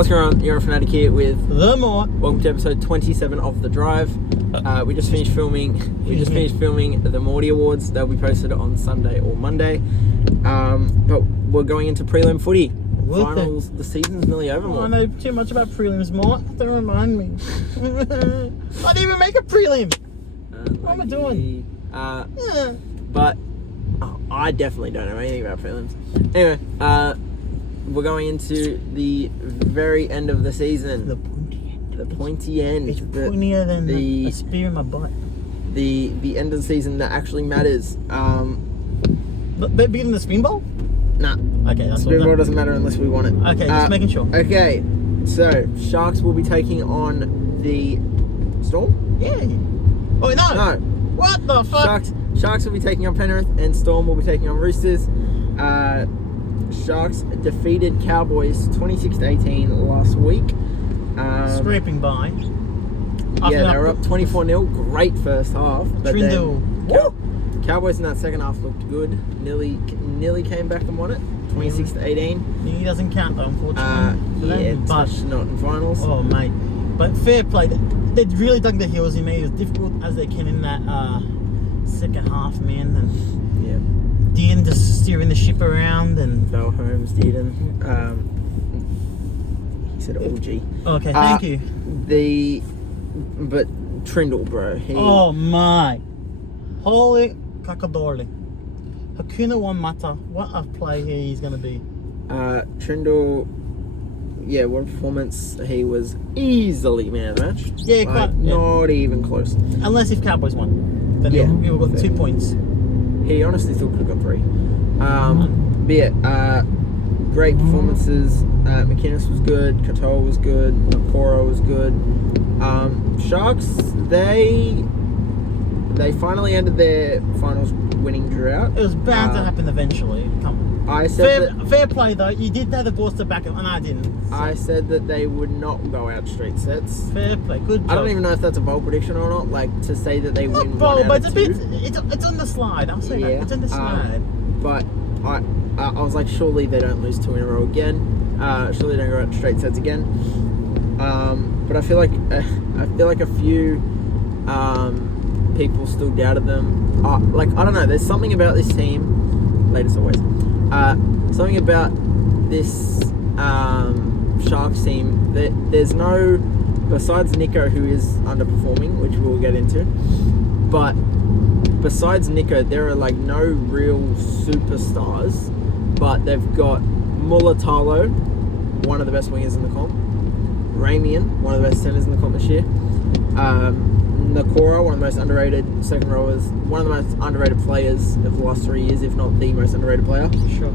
What's going on? You're a Fanatic here with The More. Welcome to episode 27 of The Drive. We just finished filming the Morty Awards. They'll be posted on Sunday or Monday. But we're going into prelim footy. Finals. The season's nearly over. I know too much about prelims, Mort. Don't remind me. I didn't even make a prelim. What am I doing? But I definitely don't know anything about prelims. Anyway, we're going into the very end of the season. The pointy end. The pointy end. It's pointier than a spear in my butt. The end of the season that actually matters. But they're bigger than the spin ball? Nah. Okay, that's Spin ball doesn't matter unless we want it. Okay, just making sure. Okay, so Sharks will be taking on the Storm? Yeah. Oh, no. No. What the fuck? Sharks will be taking on Penrith and Storm will be taking on Roosters. Sharks defeated Cowboys 26-18 last week. Scraping by. Yeah, they were up 24-0. Great first half. But Trindle. Cowboys in that second half looked good. Nearly came back and won it. 26-18. He doesn't count though, unfortunately. Especially not in finals. Oh, mate. But fair play. They really dug their heels in me. As difficult as they can in that second half, man. And yeah. Dearden just steering the ship around and Val Holmes, Dearden. He said OG. Okay, thank you. But Trindle, bro. Oh my. Holy cacadorly. Hakuna Matata. What a play he's going to be. Trindle, yeah, what a performance. He was easily man of the match. Yeah, quite. Not even close. Unless if Cowboys won. Then he would have got 2 points. He honestly still could have got 3. But yeah, great performances. McInnes was good. Katoa was good. Nakora was good. Sharks, they finally ended their finals winning drought. It was bound to happen eventually. Come on. Fair play though. You did have the balls to back it, and I didn't. So. I said that they would not go out straight sets. Fair play. Good job. I don't even know if that's a bold prediction or not. Like to say that they win bold, one out but of it's on the slide. I'll say that. It's on the slide. But I was like, surely they don't lose 2 in a row again. Surely they don't go out straight sets again. But I feel like a few people still doubted them. I don't know. There's something about this team. Latest always. Something about this Sharks team that there's no, besides Nicho, who is underperforming, which we'll get into. But besides Nicho, there are like no real superstars. But they've got Mulatalo, one of the best wingers in the comp. Ramian, one of the best centers in the comp this year. Nakora, one of the most underrated second rowers, one of the most underrated players of the last 3 years, if not the most underrated player. Sure.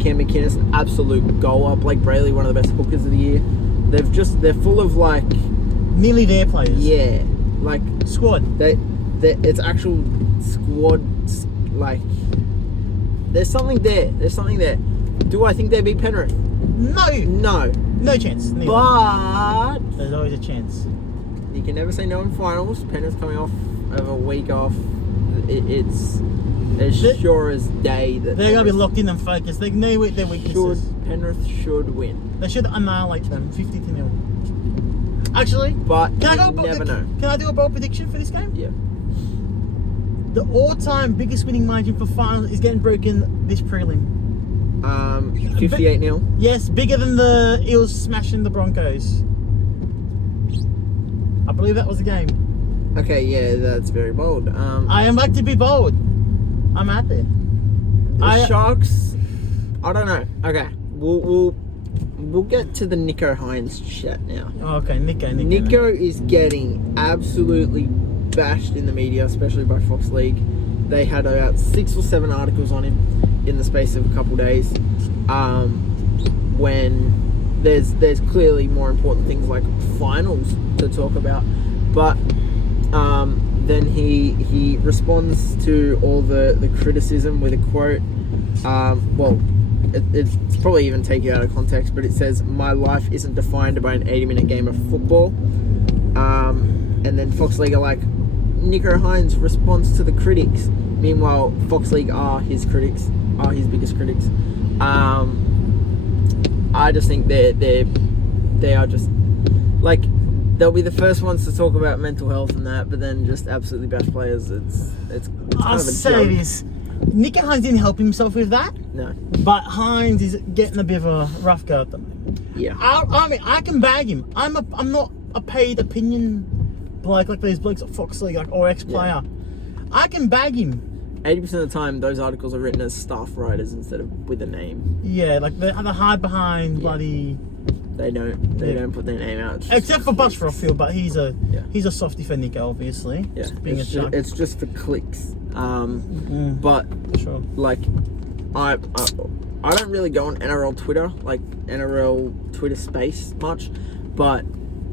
Cam McInnes, an absolute goaler. Blake Brayley, one of the best hookers of the year. They're full of like nearly their players. Yeah, like squad. It's actual squad. Like there's something there. Do I think they beat Penrith? No chance. Neither. But there's always a chance. You can never say no in finals. Penrith coming off of a week off. It's as sure as day that they're going to be locked in and focused. They know their weaknesses. Penrith should win. They should annihilate them 50-0. Actually, but you never know. Can I do a bold prediction for this game? Yeah. The all-time biggest winning margin for finals is getting broken this prelim. 58-0. Yes, bigger than the Eels smashing the Broncos. I believe that was the game. Okay, yeah, that's very bold. I am like to be bold. I'm out there. The Sharks, I don't know. Okay, we'll get to the Nicho Hynes chat now. Oh, okay, Nicho. Nicho is getting absolutely bashed in the media, especially by Fox League. They had about 6 or 7 articles on him in the space of a couple days. When there's clearly more important things like finals to talk about, but then he responds to all the criticism with a quote. It's probably even taken out of context, but it says, "My life isn't defined by an 80-minute game of football." And then Fox League are like, Nicho Hynes' response to the critics. Meanwhile, Fox League are his biggest critics. I just think they are just like they'll be the first ones to talk about mental health and that, but then just absolutely bash players. It's kind I'll of a say joke. this: Nicho Hynes didn't help himself with that, No. but Hynes is getting a bit of a rough go at them. Yeah. I mean, I can bag him. I'm not a paid opinion bloke like these blokes at Fox League or ex-player. I can bag him. 80% of the time, those articles are written as staff writers instead of with a name. Yeah, like they hide behind bloody. They don't put their name out. Except for Bushrofield, but he's a softie for Nicho, obviously. Yeah, Being it's just for clicks. But sure. like, I don't really go on NRL Twitter, like NRL Twitter space much, but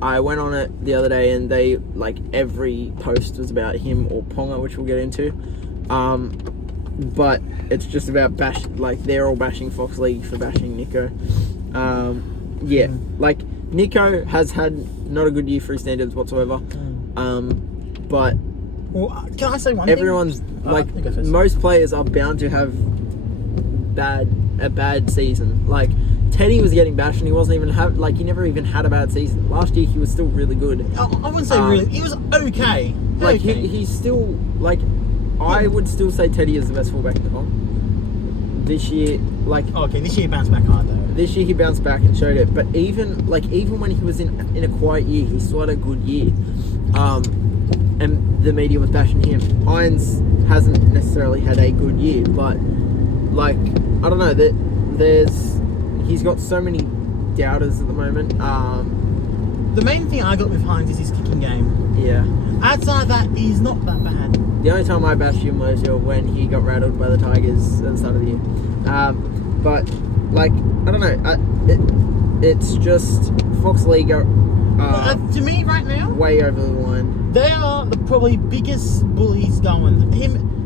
I went on it the other day and they like every post was about him or Ponga, which we'll get into. But it's just about like they're all bashing Fox League for bashing Nicho. Like Nicho has had not a good year for his standards whatsoever. But well, can I say one everyone's thing? like most players are bound to have a bad season. Like Teddy was getting bashed and he wasn't even he never even had a bad season. Last year he was still really good. I wouldn't say really. He was okay. Like okay. he's still like I would still say Teddy is the best fullback in the comp. This year, this year he bounced back hard though. This year he bounced back and showed it. But even when he was in a quiet year, he still had a good year. And the media was bashing him. Hynes hasn't necessarily had a good year, but like I don't know he's got so many doubters at the moment. The main thing I got with Hynes is his kicking game. Yeah. Outside that, he's not that bad. The only time I bashed him was when he got rattled by the Tigers at the start of the year. But like I don't know, it's just Fox League are to me right now, way over the line. They are the probably biggest bullies going.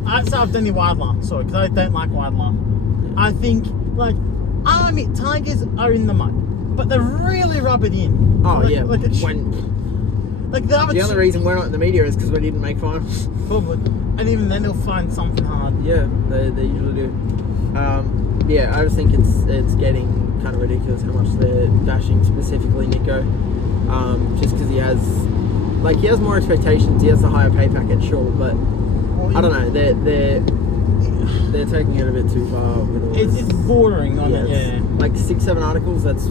Outside of Danny Wilder, sorry, because I don't like Wilder. I think I admit Tigers are in the mud, but they really rub it in. Oh yeah, the only reason we're not in the media is because we didn't make finals. Probably, and even then they'll find something hard. Yeah, they usually do. I just think it's getting kind of ridiculous how much they're bashing specifically Nicho, just because he has more expectations. He has a higher pay packet, sure, but I don't know. They're taking it a bit too far. It's bordering on it. Yeah, like 6-7 articles. That's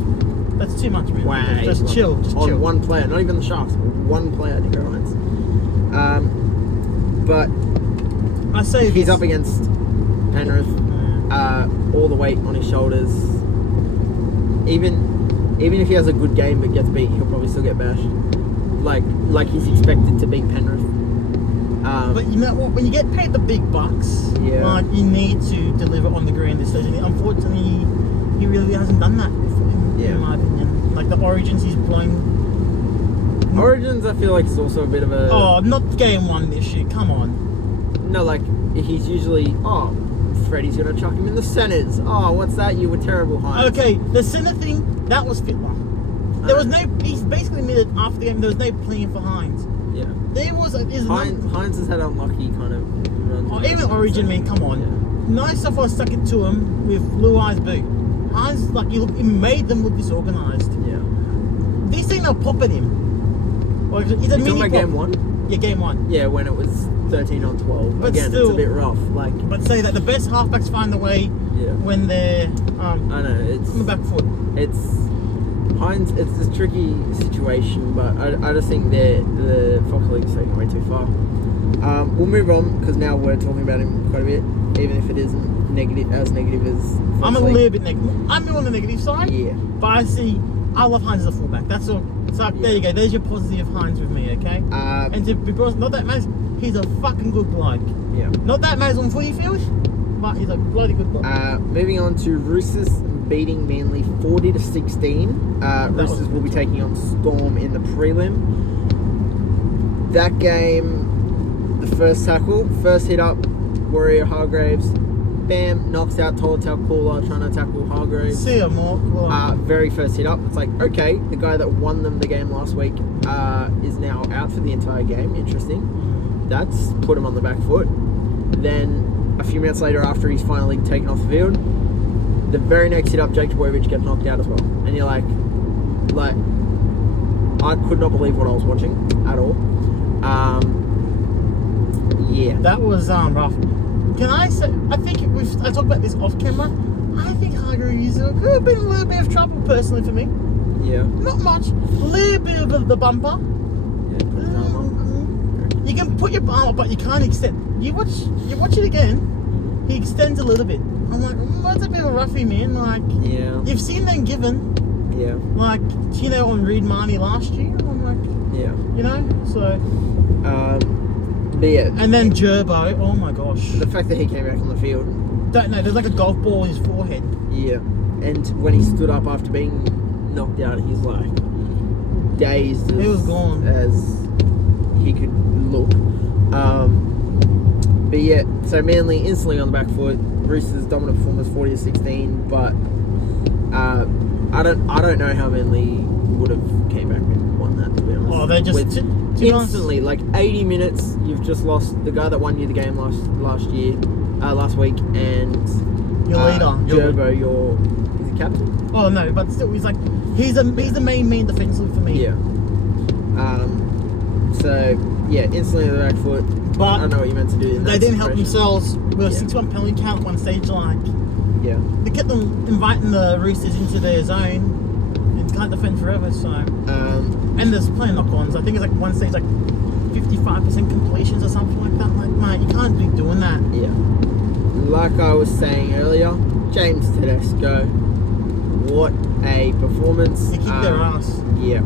too much, man. Wow. Just chill. On one player, not even the Sharks. One player, Nicho Hynes. But I say he's up against Penrith. All the weight on his shoulders. Even if he has a good game but gets beat, he'll probably still get bashed. Like he's expected to beat Penrith. But you know what? When you get paid the big bucks, you need to deliver on the grand stage. And unfortunately, he really hasn't done that. In my opinion, like the Origins, he's blowing. Origins, I feel like it's also a bit of a. Oh, not game one this year. Come on. No, like he's usually. Oh, Freddie's gonna chuck him in the centers. Oh, what's that? You were terrible, Hynes. Okay, the center thing that was Fittler. There was no. He's basically admitted after the game there was no plan for Hynes. Yeah. There was. Hynes has had unlucky kind of runs. Oh, even Origin, man, come on. Yeah. Nice stuff I stuck it to him with Blue Eyes boot. Hynes, he made them look disorganised. Yeah. This thing they'll pop at him. Like, it's a mini pop. Game one? Yeah, game one. Yeah, when it was 13-12. But again, still, it's a bit rough. But say that the best halfbacks find the way when they're I know it's on the back foot. It's Hynes. It's a tricky situation, but I just think the Fox League's taking way too far. We'll move on because now we're talking about him quite a bit, even if it isn't as negative as Fox I'm a League. little bit negative. I'm on the negative side. Yeah. But I love Hynes as a fullback. That's all. So there you go. There's your positive Hynes with me, okay? And to be honest, not that matters. He's a fucking good bloke. Yeah. Not that matters on footy field, but he's a bloody good bloke. Moving on to Roosters beating Manly 40-16. Roosters will be taking on Storm in the prelim. That game, the first hit up, Warrior Hargraves. Bam, knocks out Tolotau Kula trying to tackle Hargraves. See ya, more. Very first hit up. It's like, okay, the guy that won them the game last week is now out for the entire game. Interesting. That's put him on the back foot. Then, a few minutes later after he's finally taken off the field, the very next hit up, Jake Trbojevic gets knocked out as well, and you're like, I could not believe what I was watching at all. Yeah, that was rough. Can I say? I think I talked about this off camera. I think Kangaroos could have been a little bit of trouble personally for me. yeah. Not much, a little bit of the bumper. Yeah, put his arm up. You can put your arm up, but you can't extend. You watch it again. He extends a little bit. I'm like, that's a bit of a roughie, man. Like, Yeah, you've seen them given, yeah, like, on Reed Marnie last year. I'm like, yeah. So. But yeah, And then Gerbo, oh my gosh. the fact that he came back on the field, Don't know, there's like a golf ball in his forehead. yeah. And when he stood up after being knocked out, he's like dazed. He was gone. As he could look. But yeah, so Manly instantly on the back foot. Roosters dominant performance, 40-16. But I don't know how Manly would have came back and won that. To be honest. Oh, they just With to be honest, instantly, like 80 minutes, you've just lost the guy that won you the game last week, and your leader. Gerbo, is he captain? Oh no, but still, he's the main defensive for me. Yeah. So yeah, instantly on the back foot. But I don't know what you meant to do. In they that didn't help situation. themselves with a Yeah. 6-1 penalty count at one stage. Like, Yeah. they kept them inviting the Roosters into their zone and can't defend forever. So, and there's plenty of knock-ons. I think it's like one stage like 55% completions or something like that. Like, mate, you can't be doing that. Yeah. Like I was saying earlier, James Tedesco, what a perforance. They kicked their ass. Yeah.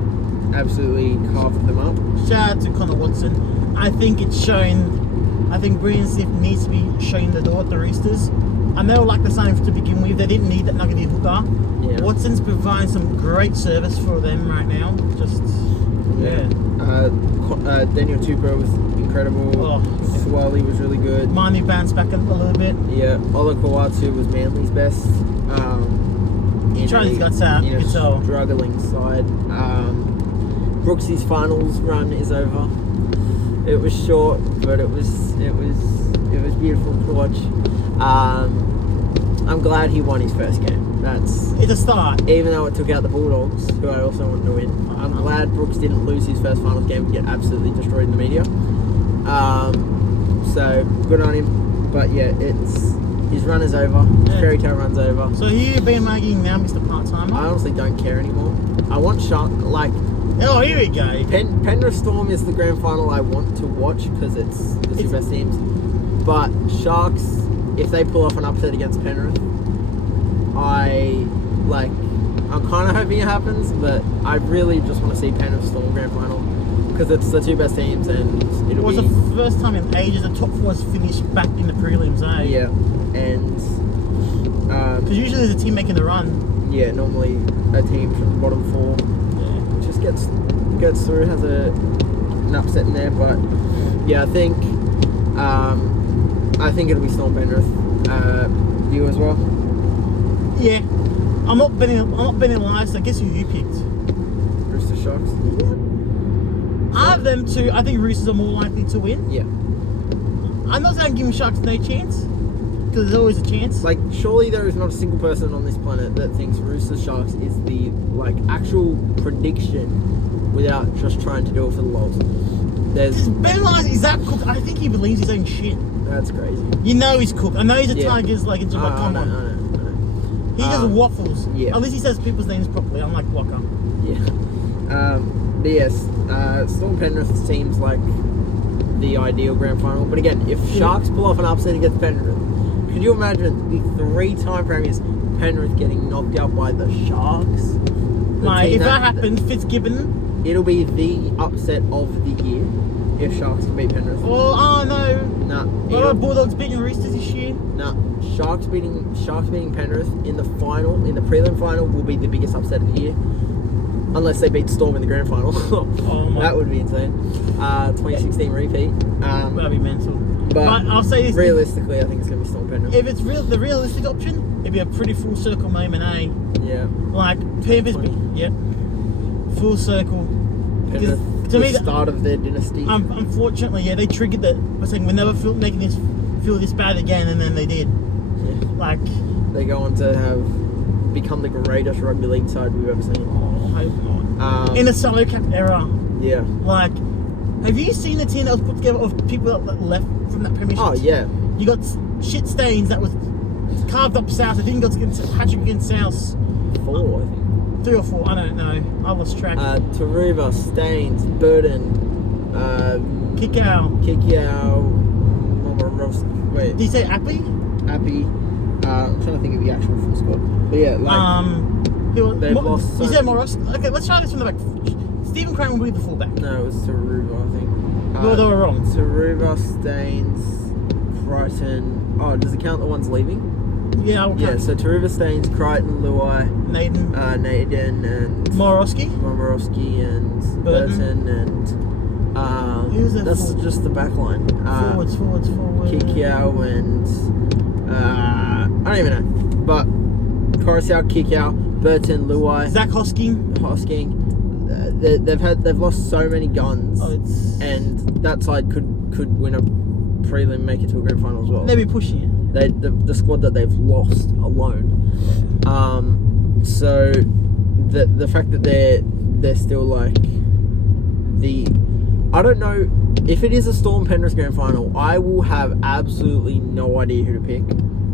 Absolutely carved them up. Shout out to Connor Watson. I think it's shown. I think Brian Smith needs to be showing the door at the Roosters. And they were like the same to begin with. They didn't need that nuggety hooker. Yeah. Watson's providing some great service for them right now. Just Daniel Tupou was incredible. Oh. Swally was really good. Marnie bounced back a little bit. Yeah, Ola Kawatu was Manly's best. He tried his guts out, in you a could tell. struggling side. Brooksy's finals run is over. It was short, but it was beautiful to watch. I'm glad he won his first game. It's a start. Even though it took out the Bulldogs, who I also wanted to win. I'm glad Brooks didn't lose his first finals game and get absolutely destroyed in the media. So good on him. But yeah, his run is over. His fairy tale run's over. So here you've been making now, Mr. Part-Timer. I honestly don't care anymore. I want Oh, here we go. Penrith Storm is the grand final I want to watch because it's the two best teams. But Sharks, if they pull off an upset against Penrith, I'm kind of hoping it happens, but I really just want to see Penrith Storm grand final because it's the two best teams and It was the first time in ages the top four has finished back in the prelims, eh? Yeah, and Because usually there's a team making the run. yeah, normally a team from the bottom four just gets through, has an upset in there, but yeah, I think it'll be Storm Penrith. You as well? Yeah. I'm not betting live, so guess who you picked? Rooster Sharks? Out of them two, I think Roosters are more likely to win. Yeah. I'm not saying giving Sharks no chance, because there's always a chance. Like, surely there is not a single person on this planet that thinks Rooster Sharks is the actual prediction without just trying to do it for the lols. Ben Lyons is that cooked. I think he believes his own shit. That's crazy. You know he's cooked. I know he's a Yeah. Tigers into my I come on. know. He just waffles. yeah. At least he says people's names properly. I'm like Blocker. Yeah. But yes, Storm Penrith seems like the ideal grand final. But again, if Sharks pull off an upset against Penrith, could you imagine the 3-time premiers Penrith getting knocked out by the Sharks? Mate, if that happens, Fitzgibbon. It'll be the upset of the year if Sharks can beat Penrith. Oh no. Nah. What about Bulldogs beating Roosters this year? Nah. Sharks beating Penrith in the prelim final will be the biggest upset of the year. Unless they beat Storm in the grand final. That would be insane. 2016 repeat. That'd be mental. But I'll say this. Realistically, I think it's going to be Storm Penrith. If it's the realistic option, it'd be a pretty full circle moment, eh? Yeah. Like, Panthers, yep. Full circle. Penrith, to me, the start of their dynasty. Unfortunately, yeah, they triggered that. We're saying we're never making this feel this bad again, and then they did. Yeah. Like, they go on to have become the greatest rugby league side we've ever seen. Oh, I hope not. In the salary cap era. Yeah. Like, have you seen the team that was put together of people that left from that premiership? Oh, yeah. You got shit stains that was carved up south. I think you got Patrick against South. 4, I think. 3 or 4, I don't know. I lost track. Taruva, Staines, Burton, Kickout. Wait. Did you say Appy? Appy. I'm trying to think of the actual full squad. But yeah, like... they've lost so... You said Moros? Okay, let's try this from the back. Stephen Crane will be the fullback. No, it was Taruva, I think. No, they were wrong. Taruva, Staines, Crichton... Oh, does it count the ones leaving? Yeah, I'll count. So Taruva, Staines, Crichton, Luai... Naden, and... Morowski, and Burton, and... who's that that's forward? Just the back line. Forwards. Kikiao and... I don't even know. But... Coruscant, Kikiao, Burton, Luai... Zach Hosking. They've lost so many guns, and that side could win a prelim, make it to a grand final as well. They'll be pushing it. The squad that they've lost alone. So the fact that they're still like I don't know if it is a Storm Penrith grand final. I will have absolutely no idea who to pick.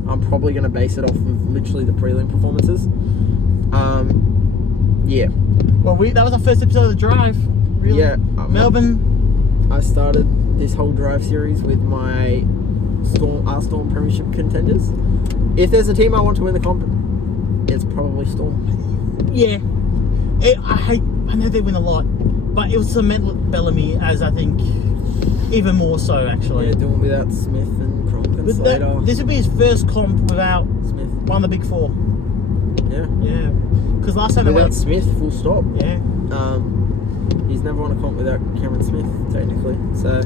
I'm probably going to base it off of literally the prelim performances. Yeah. Well, that was our first episode of the drive. Really? Yeah. Melbourne. I started this whole drive series with my Storm Premiership contenders. If there's a team I want to win the comp, it's probably Storm. Yeah. I know they win a lot, but it will cement Bellamy as, I think, even more so, actually. Yeah, doing without Smith and Cronk and Slater. This would be his first comp without Smith. One of the big 4. Yeah. Yeah. Because last time without Smith, full stop. Yeah. He's never won a comp without Cameron Smith, technically. So.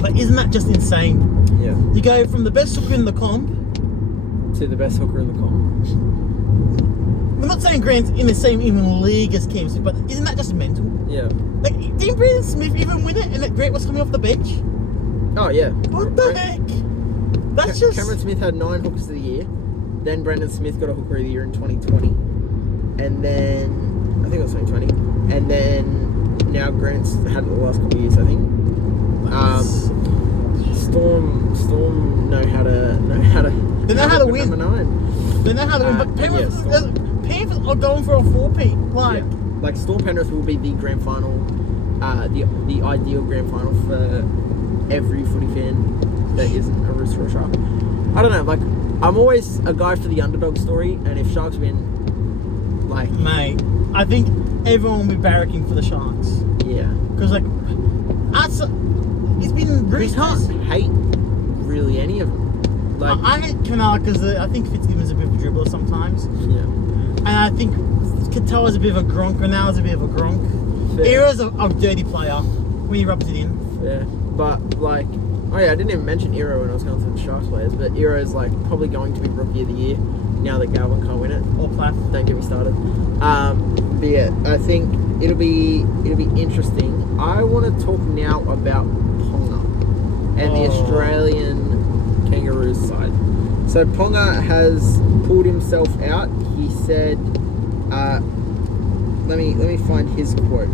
But isn't that just insane? Yeah. You go from the best hooker in the comp to the best hooker in the comp. I'm not saying Grant's in the same even league as Cam Smith, but isn't that just mental? Yeah. Like, didn't Brandon Smith even win it, and that Grant was coming off the bench? Oh yeah. What the heck? That's just... Cameron Smith had 9 hookers of the year. Then Brandon Smith got a hooker of the year in 2020. And then... I think it was 2020. And then... Now Grant's had it the last couple of years, I think. Storm know how to... They know how to win. Number 9. They know how to win. But Penrith are going for a 4-peat. Like... Yeah. Like, Storm Penrith will be the grand final... the ideal grand final for every footy fan that isn't a Rooster or Shark. I don't know, like... I'm always a guy for the underdog story, and if Sharks win, like... Mate, I think everyone will be barracking for the Sharks. Yeah. Because, like, it's been... We can't hate really any of them. Like, I hate Canal because I think Fitzgibbon's a bit of a dribbler sometimes. Yeah. And I think Katoa's a bit of a gronk, Ronaldo's a bit of a gronk. Era's a dirty player when he rubs it in. Yeah. But, like... Oh yeah, I didn't even mention Ero when I was going through the Sharks players, but Ero is like probably going to be Rookie of the Year now that Galvin can't win it. Or Plath. Don't get me started. But yeah, I think it'll be interesting. I want to talk now about Ponga and the Australian Kangaroos side. So Ponga has pulled himself out. He said, let me find his quote.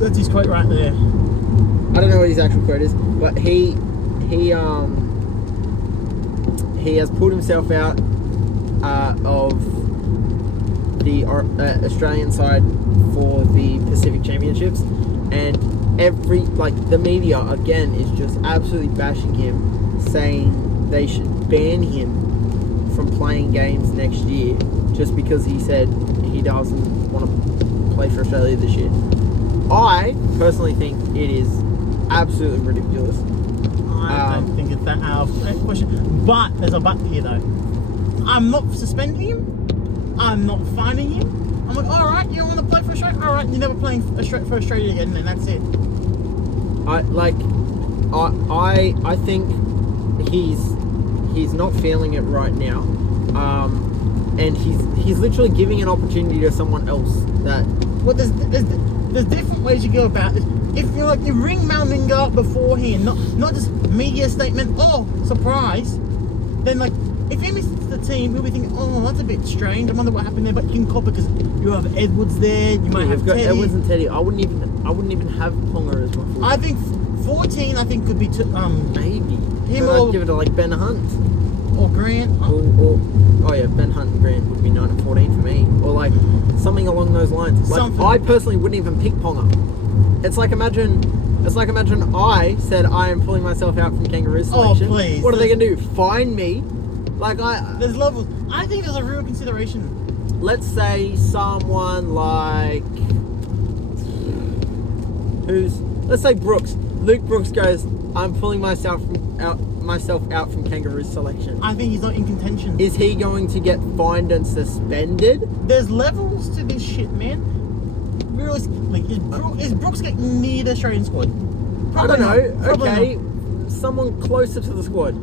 That's his quote right there. I don't know what his actual quote is, but he has pulled himself out of the Australian side for the Pacific Championships, and the media again is just absolutely bashing him, saying they should ban him from playing games next year just because he said he doesn't want to play for Australia this year. I personally think it is absolutely ridiculous. I don't think it's that out of question. But there's a but here though. I'm not suspending him. I'm not fining him. I'm like, alright, you want to play for Australia? Alright, you're never playing for Australia again, and that's it. I think he's not feeling it right now. And he's literally giving an opportunity to someone else that... Well, there's different ways you go about this. If you're like, you ring Malminga beforehand, not just media statement, oh, surprise, then like, if he misses the team, we'll be thinking, oh, that's a bit strange. I wonder what happened there. But you can cop it because you have Edwards there. You might have You've got Teddy. Edwards and Teddy. I wouldn't even have Ponga as my full. I think 14. I think could be maybe him But or I'd give it to like Ben Hunt Grant. or oh yeah, Ben Hunt and Grant would be 9 and 14 for me, or like something along those lines. Like Something. I personally wouldn't even pick Ponga. It's like imagine I said I am pulling myself out from Kangaroos selection. Oh please! What are they gonna do? Fine me? Like There's levels. I think there's a real consideration. let's say someone like let's say Brooks. Luke Brooks goes, I'm pulling myself out from Kangaroos selection. I think he's not in contention. Is he going to get fined and suspended? There's levels to this shit, man. Realistically, is Brooks getting near the Australian squad? I don't know. Probably Okay, not. someone closer to the squad.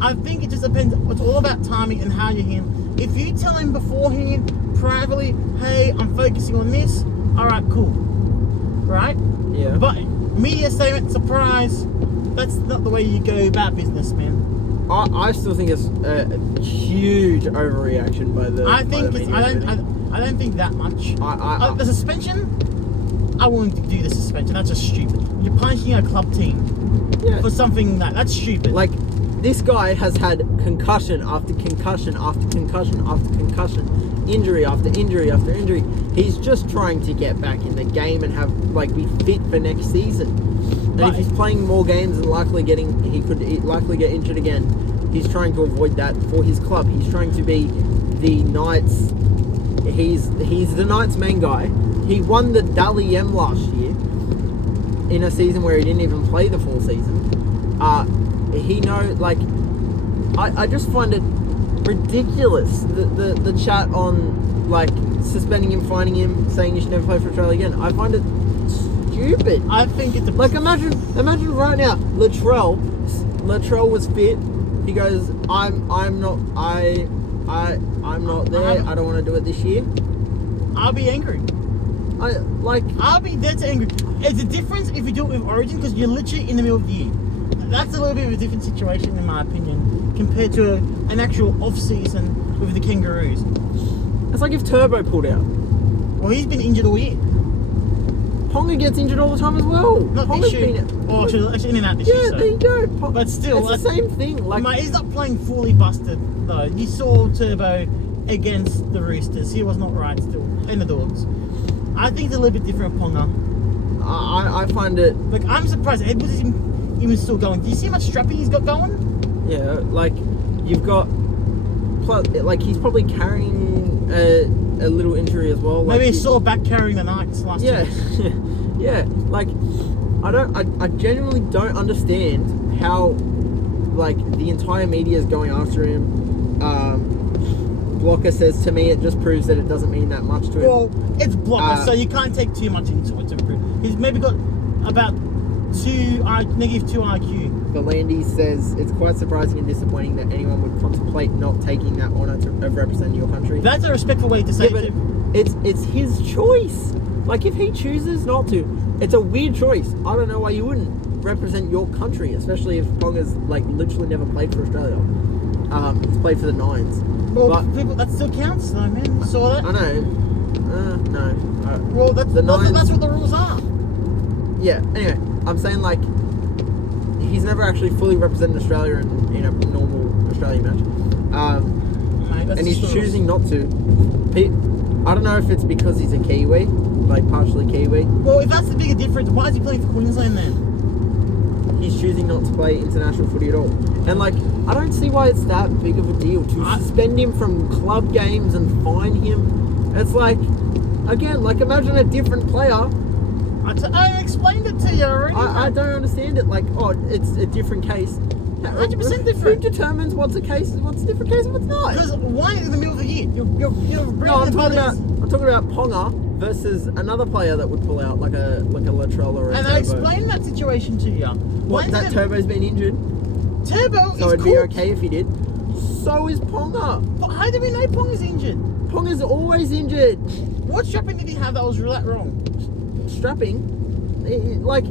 I think it just depends. It's all about timing and how you handle. If you tell him beforehand, privately, hey, I'm focusing on this. All right, cool. Right? Yeah. But media statement, surprise. That's not the way you go about business, man. I still think it's a huge overreaction by the. I by think the it's. media. I don't think that much. I The suspension. I wouldn't do the suspension. That's just stupid. You're punishing a club team yeah. for something that's stupid. Like, this guy has had concussion after concussion after concussion after concussion, injury after injury after injury. He's just trying to get back in the game and be fit for next season. And But if he's playing more games and he could likely get injured again. He's trying to avoid that for his club. He's trying to be the Knights. He's the Knights' main guy. He won the Dally M last year in a season where he didn't even play the full season. I just find it ridiculous, the chat on like suspending him, fining him, saying you should never play for Australia again. I find it stupid. I think it's Like imagine right now, Latrell was fit. He goes, I'm not there. I don't want to do it this year. I'll be angry. I'll be dead angry. It's a difference if you do it with Origin because you're literally in the middle of the year. That's a little bit of a different situation in my opinion compared to an actual off season with the Kangaroos. It's like if Turbo pulled out. Well, he's been injured all year. Ponga gets injured all the time as well. Not Ponga's this year. Oh, actually in and out this year. Yeah, So. there you go. But still, it's the same thing. Like, mate, he's not playing fully busted though. You saw Turbo against the Roosters. He was not right still. And the Dogs. I think it's a little bit different with Ponga. I find it. Like, I'm surprised Edwards is even still going. Do you see how much strapping he's got going? Yeah, like you've got. Like he's probably carrying a little injury as well. Like Maybe he saw back carrying the Knights last year. Yeah. Like I genuinely don't understand how like the entire media is going after him. Blocker says to me it just proves that it doesn't mean that much to him. Well, it's Blocker, so you can't take too much into it to prove. He's maybe got about negative 2 IQ. Belandy says it's quite surprising and disappointing that anyone would contemplate not taking that honour of representing your country. That's a respectful way to say but it. it's his choice. Like if he chooses not to, it's a weird choice. I don't know why you wouldn't represent your country, especially if Ponga's like literally never played for Australia. He's played for the Nines. Well, but people, that still counts though, man. You saw that? I know. No. Well, that's what the rules are. Yeah. Anyway, I'm saying like he's never actually fully represented Australia in a normal Australian match. Mate, And he's choosing not to. I don't know if it's because he's a Kiwi, like partially Kiwi. Well, if that's the bigger difference, why is he playing for Queensland then? He's choosing not to play international footy at all. And like, I don't see why it's that big of a deal to suspend him from club games and fine him. It's like, again, like imagine a different player. I explained it to you already. I don't understand it. Like, oh, it's a different case. 100% different. Who determines what's a case, what's a different case, and what's not? Because one is in the middle of the year. You're No, I'm talking about Ponga versus another player that would pull out, like a Latrell or a And Turbo. I explained that situation to you. What, that Turbo's been injured? Turbo So is it'd be okay if he did. So is Ponga. But how do we know Ponga's injured? Ponga's always injured. What strapping did he have that was that wrong? Strapping? Like,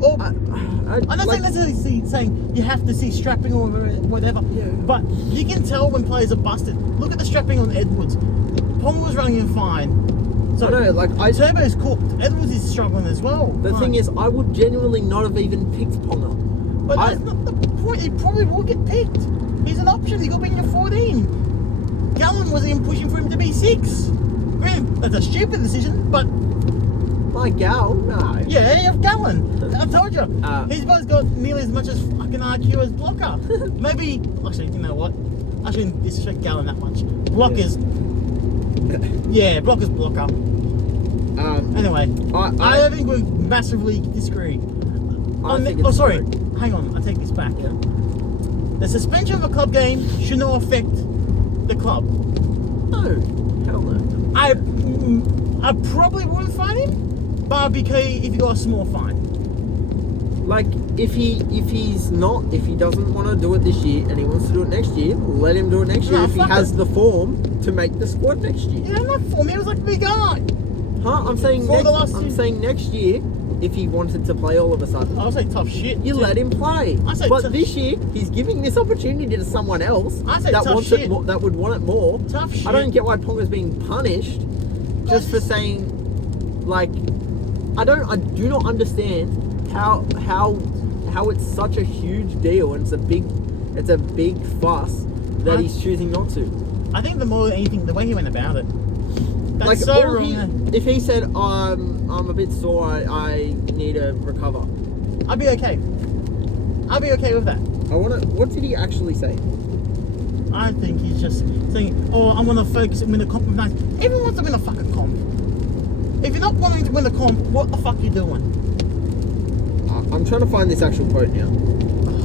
Or I'm not saying necessarily saying you have to see strapping or whatever, but you can tell when players are busted. Look at the strapping on Edwards. Ponga was running in fine. So I know, Turbo's cooked. Edwards is struggling as well. The thing is, I would genuinely not have even picked Ponga. But that's not the point. He probably will get picked. He's an option. He got being your 14. Kalyn was even pushing for him to be 6. Granted, that's a stupid decision, but. My gal? No. Yeah, you have Kalyn. I told you. He's both got nearly as much as fucking IQ as Blocker. Maybe. Actually, you know what? I shouldn't disrespect Kalyn that much. Blockers. Yeah, Blocker's Blocker. Anyway, I think we massively disagree. Sorry. Hang on, I take this back. Yeah. The suspension of a club game should not affect the club. No. Hell no. I probably wouldn't fine him, but I'd be okay if he got a small fine. Like, if he doesn't want to do it this year and he wants to do it next year, let him do it next year if he has the form to make the squad next year. Yeah, not form. He was like a big guy. Huh? I'm saying next year, if he wanted to play all of a sudden, I'll say tough shit. you let him play. But this year, he's giving this opportunity to someone else that would want it more. Tough shit. I don't get why Ponga's being punished just for saying, like, I do not understand how it's such a huge deal and it's a big fuss that he's choosing not to. I think the more than anything, the way he went about it. That's Like, so wrong. If he said, I'm a bit sore, I need to recover, I'd be okay. I'd be okay with that. What did he actually say? I think he's just saying, I'm going to focus and win the comp with nice. Everyone wants to win a fucking comp. If you're not wanting to win the comp, what the fuck are you doing? I'm trying to find this actual quote now.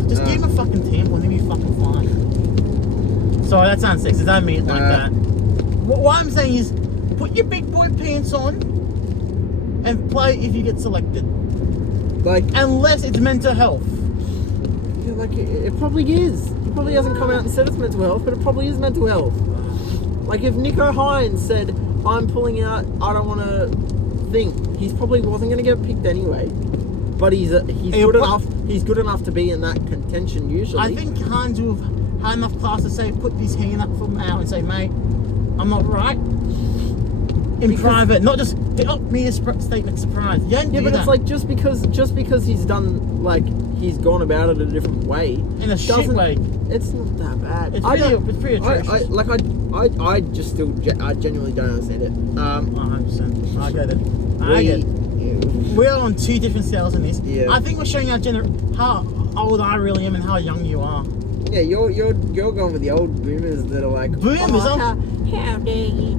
Just give him a fucking tampon and he'll be fucking fine. Sorry, that sounds sexist. I don't mean it like that. What I'm saying is, put your big boy pants on and play if you get selected. Like, unless it's mental health. Yeah, like it probably is. He probably hasn't come out and said it's mental health, but it probably is mental health. Like if Nicho Hynes said, "I'm pulling out. I don't want to think," he probably wasn't going to get picked anyway. But he's good enough. He's good enough to be in that contention usually. I think Hynes will have had enough class to say, put his hand up from out and say, "Mate, I'm not right." In private, not just me a statement surprise. Yeah, but it's like just because he's done, like, he's gone about it a different way in a shit way. It's not that bad. It's pretty atrocious. I just still I genuinely don't understand it. 100%. I get it. We're on two different scales in this. Yeah. I think we're showing how old I really am and how young you are. Yeah, you're going with the old boomers that are like, boomers. How dare you?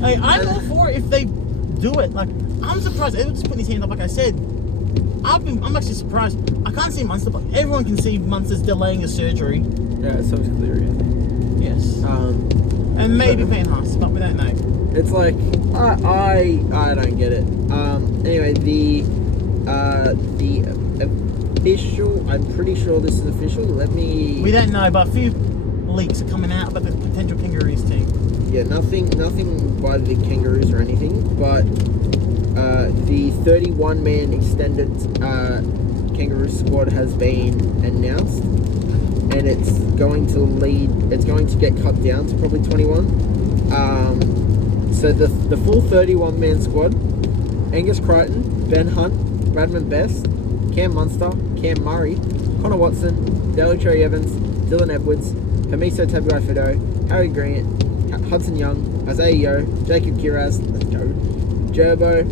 Hey, I'm all for it if they do it. Like, I'm surprised Edwards just put his hand up. Like I said, I'm actually surprised. I can't see Munster, but everyone can see Munster's delaying a surgery. Yeah, so it's clear. Yeah. Yes. And maybe Hynes, but we don't know. It's like I don't get it. Anyway, the official. I'm pretty sure this is official. We don't know, but a few leaks are coming out about the potential Kangaroos team. Yeah, nothing by the Kangaroos or anything, but the 31-man extended Kangaroo squad has been announced, and it's going to get cut down to probably 21. So the full 31-man squad: Angus Crichton, Ben Hunt, Bradman Best, Cam Munster, Cam Murray, Connor Watson, Daly Cherry Evans, Dylan Edwards, Hamiso Tabuai-Fidow, Harry Grant, Hudson Young, Isaiah Yeo, Jacob Kiraz, let's go, Gerbo,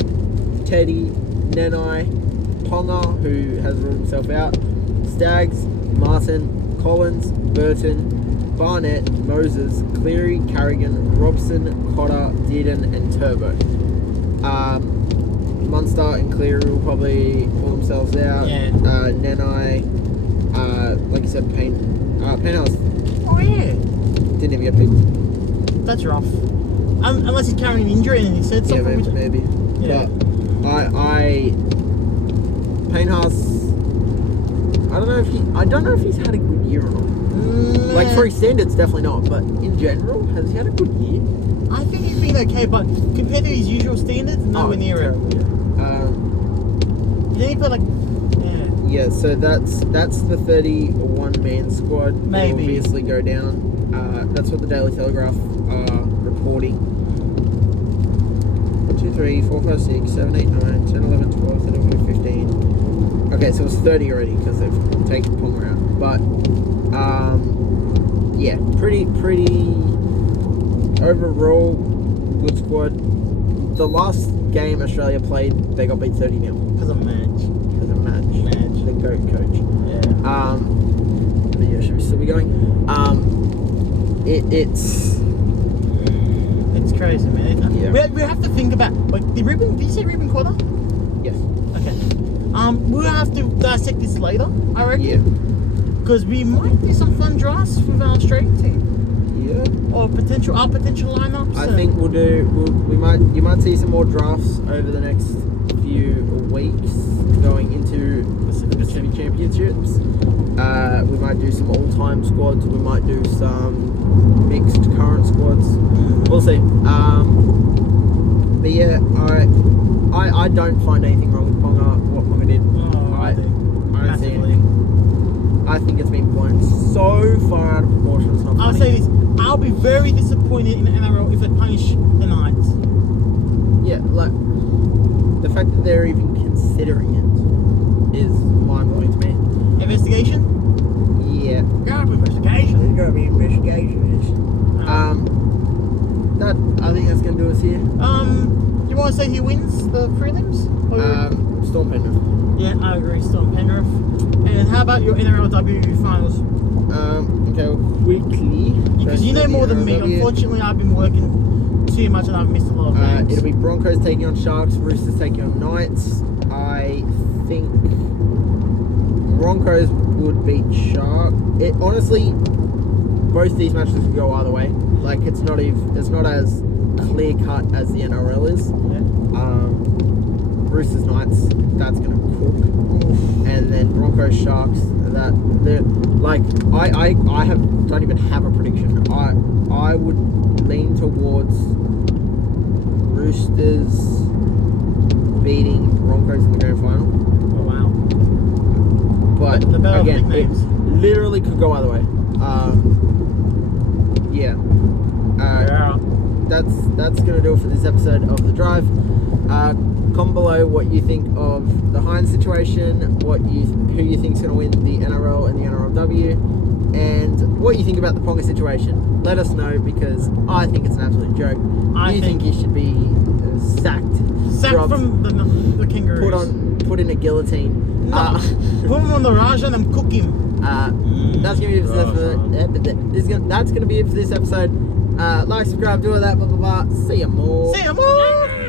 Teddy, Nenai, Ponga, who has ruled himself out, Staggs, Martin, Collins, Burton, Barnett, Moses, Cleary, Carrigan, Robson, Cotter, Dearden, and Turbo. Munster and Cleary will probably pull themselves out. Yeah. Nenai, like you said, Penhouse. Oh yeah. Didn't even get picked. That's rough. Unless he's carrying an injury and he said something. Yeah, maybe. Yeah. But Penhouse, I don't know if he's had a good year or not. Like for his standards, definitely not. But in general, has he had a good year? I think he's been okay, but compared to his usual standards, nowhere near it. Yeah. He put like Yeah, so that's the 31-man squad. Maybe. It'll obviously go down. That's what the Daily Telegraph are reporting. 1, 2, 3, 4, 5, 6, 7, 8, 9, 10, 11, 12, 13, 14, 15. Okay, so it's 30 already because they've taken Ponga out. But yeah, pretty overall good squad. The last game Australia played, they got beat 30-0. Because of Madge. The GOAT coach. Yeah. But yeah, should we still be going? It's crazy, man. Yeah. We have to think about, like, did you say Ruben Quarter? yes. Okay. We'll have to dissect this later, I reckon. Yeah. Because we might do some fun drafts with our Australian team. Yeah. Or our potential lineups. I think you might see some more drafts over the next few weeks going into Pacific Championships. We might do some all-time squads. We might do some mixed current squads. We'll see. But yeah, I don't find anything wrong with Ponga. What Ponga did. I don't see anything. I think it's been blown so far out of proportion. It's not funny. I'll say this. I'll be very disappointed in the NRL if they punish the Knights. Yeah, like the fact that they're even considering it is mind-blowing to me. Investigation? Yeah. Gotta be investigation. There's gotta be investigations. That I think that's gonna do us here. Do you want to say who wins the prelims? Storm Penrith. Yeah, I agree. Storm Penrith. And how about your NRLW finals? Okay, quickly. Because you know more than me. Unfortunately, I've been working too much and I've missed a lot of games. It'll be Broncos taking on Sharks, Roosters taking on Knights. I think Broncos would beat Sharks. It honestly, both these matches could go either way. Like it's not as clear cut as the NRL is. Yeah. Roosters Knights, that's gonna cook. And then Broncos Sharks, that they're like I don't even have a prediction. I would lean towards Roosters beating Broncos in the grand final. Oh wow. But The battle of again, it nicknames. literally could go either way. Yeah. Yeah. That's gonna do it for this episode of The Drive. Comment below what you think of the Hynes situation, who you think's gonna win the NRL and the NRLW, and what you think about the Ponga situation. Let us know because I think it's an absolute joke. I you think he should be sacked dropped, from the Kangaroos. put in a guillotine. No. Put him on the Raja and cook him. That's gonna be it for this episode. That's gonna be it for this episode. Like, subscribe, do all that, blah blah blah. See ya more.